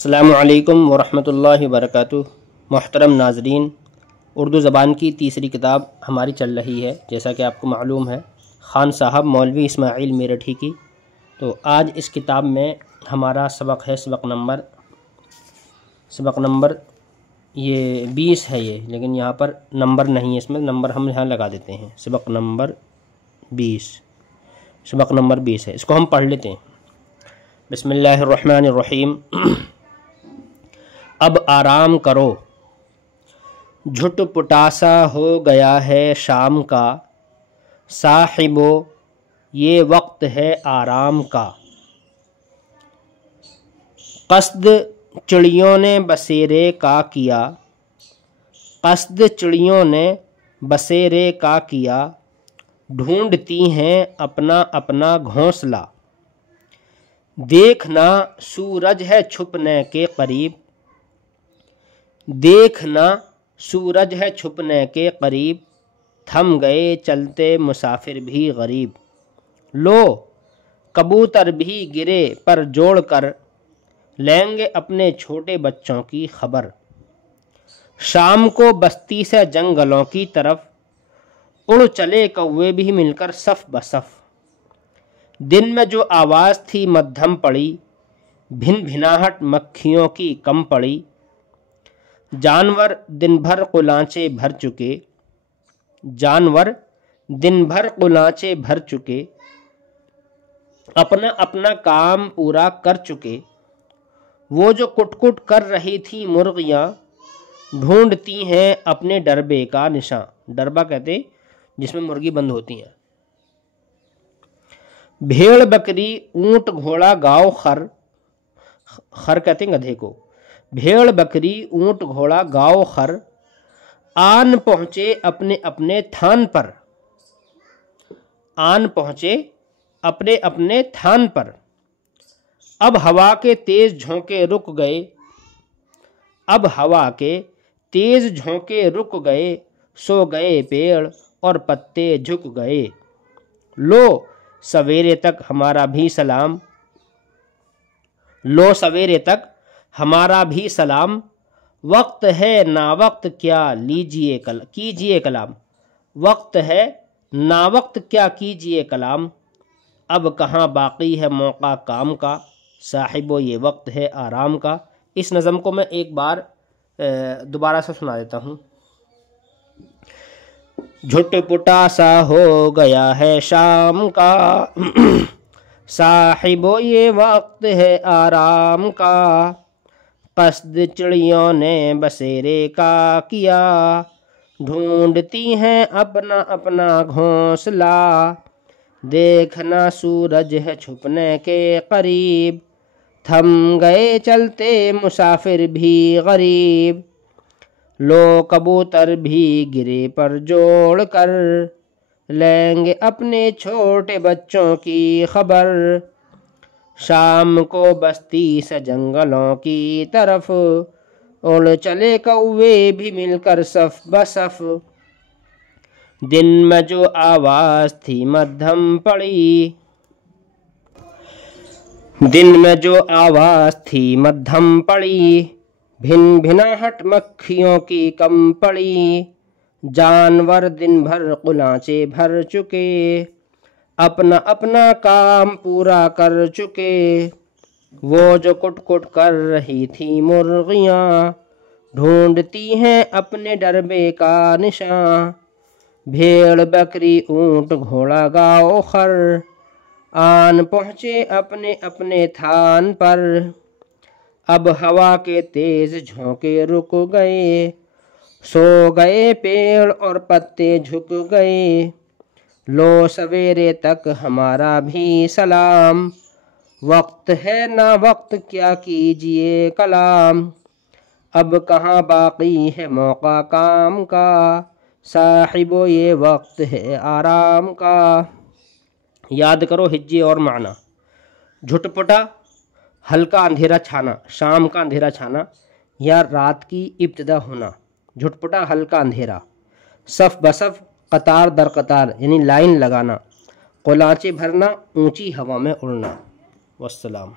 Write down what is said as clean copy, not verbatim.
अस्सलामु अलैकुम वरहमतुल्लाहि वबरकातुहू। मोहतरम नाज़रीन, उर्दू ज़बान की तीसरी किताब हमारी चल रही है, जैसा कि आपको मालूम है, ख़ान साहब मौलवी इस्माइल मेरठी की। तो आज इस किताब में हमारा सबक है सबक नंबर ये 20 है ये, लेकिन यहाँ पर नंबर नहीं है, इसमें नंबर हम यहाँ लगा देते हैं। सबक नंबर 20 है, इसको हम पढ़ लेते हैं। बिस्मिल्लाहिर्रहमानिर्रहीम। अब आराम करो, झुटपुटासा हो गया है शाम का, साहिबो ये वक्त है आराम का। क़स्द चिड़ियों ने बसेरे का किया, क़स्द चिड़ियों ने बसेरे का किया, ढूंढती हैं अपना अपना घोंसला। देखना सूरज है छुपने के करीब, देखना सूरज है छुपने के करीब, थम गए चलते मुसाफिर भी गरीब। लो कबूतर भी गिरे पर जोड़ कर, लेंगे अपने छोटे बच्चों की खबर। शाम को बस्ती से जंगलों की तरफ, उड़ चले कौवे भी मिलकर सफ बसफ। दिन में जो आवाज़ थी मध्यम पड़ी, भिन भिनाहट मक्खियों की कम पड़ी। जानवर दिन भर कुलांचे भर चुके, जानवर दिन भर कुलांचे भर चुके, अपना अपना काम पूरा कर चुके। वो जो कुट-कुट कर रही थी मुर्गियाँ, ढूंढती हैं अपने डरबे का निशान। डरबा कहते जिसमें मुर्गी बंद होती हैं। भेड़ बकरी ऊंट घोड़ा गाँव खर, खर कहते हैं गधे को। भेड़ बकरी ऊंट घोड़ा गाँव खर, आन पहुँचे अपने अपने थान पर, आन पहुँचे अपने अपने थान पर। अब हवा के तेज झोंके रुक गए, अब हवा के तेज झोंके रुक गए, सो गए पेड़ और पत्ते झुक गए। लो सवेरे तक हमारा भी सलाम, लो सवेरे तक हमारा भी सलाम। वक्त है ना वक्त क्या लीजिए कीजिए कलाम, वक्त है ना वक्त क्या कीजिए कलाम। अब कहाँ बाकी है मौका काम का, साहिबो ये वक्त है आराम का। इस नज़म को मैं एक बार दोबारा से सुना देता हूँ। झुटपुटा सा हो गया है शाम का, साहिबो ये वक्त है आराम का। क़स्द चिड़ियों ने बसेरे का किया, ढूंढती हैं अपना अपना घोंसला। देखना सूरज है छुपने के करीब, थम गए चलते मुसाफिर भी गरीब। लो कबूतर भी गिरे पर जोड़ कर, लेंगे अपने छोटे बच्चों की खबर। शाम को बस्ती से जंगलों की तरफ, उड़ चले कौवे भी मिलकर सफ बसफ। दिन में जो आवाज़ थी मध्यम पड़ी, दिन में जो आवाज़ थी मध्यम पड़ी, भिन भिनाहट मक्खियों की कम पड़ी। जानवर दिन भर कुलांचे भर चुके, अपना अपना काम पूरा कर चुके। वो जो कुट-कुट कर रही थी मुर्गियाँ, ढूंढती हैं अपने डरबे का निशान। भेड़ बकरी ऊंट घोड़ा गाँव खर, आन पहुँचे अपने अपने थान पर। अब हवा के तेज झोंके रुक गए, सो गए पेड़ और पत्ते झुक गए। लो सवेरे तक हमारा भी सलाम, वक्त है ना वक्त क्या कीजिए कलाम। अब कहाँ बाकी है मौका काम का, साहिबो ये वक्त है आराम का। याद करो हिज्जे और माना। झुटपुटा हल्का अंधेरा छाना, शाम का अंधेरा छाना या रात की इब्तिदा होना। झुटपुटा हल्का अंधेरा। सफ बसफ कतार दर कतार यानी लाइन लगाना। कुलांचे भरना ऊंची हवा में उड़ना। वस्सलाम।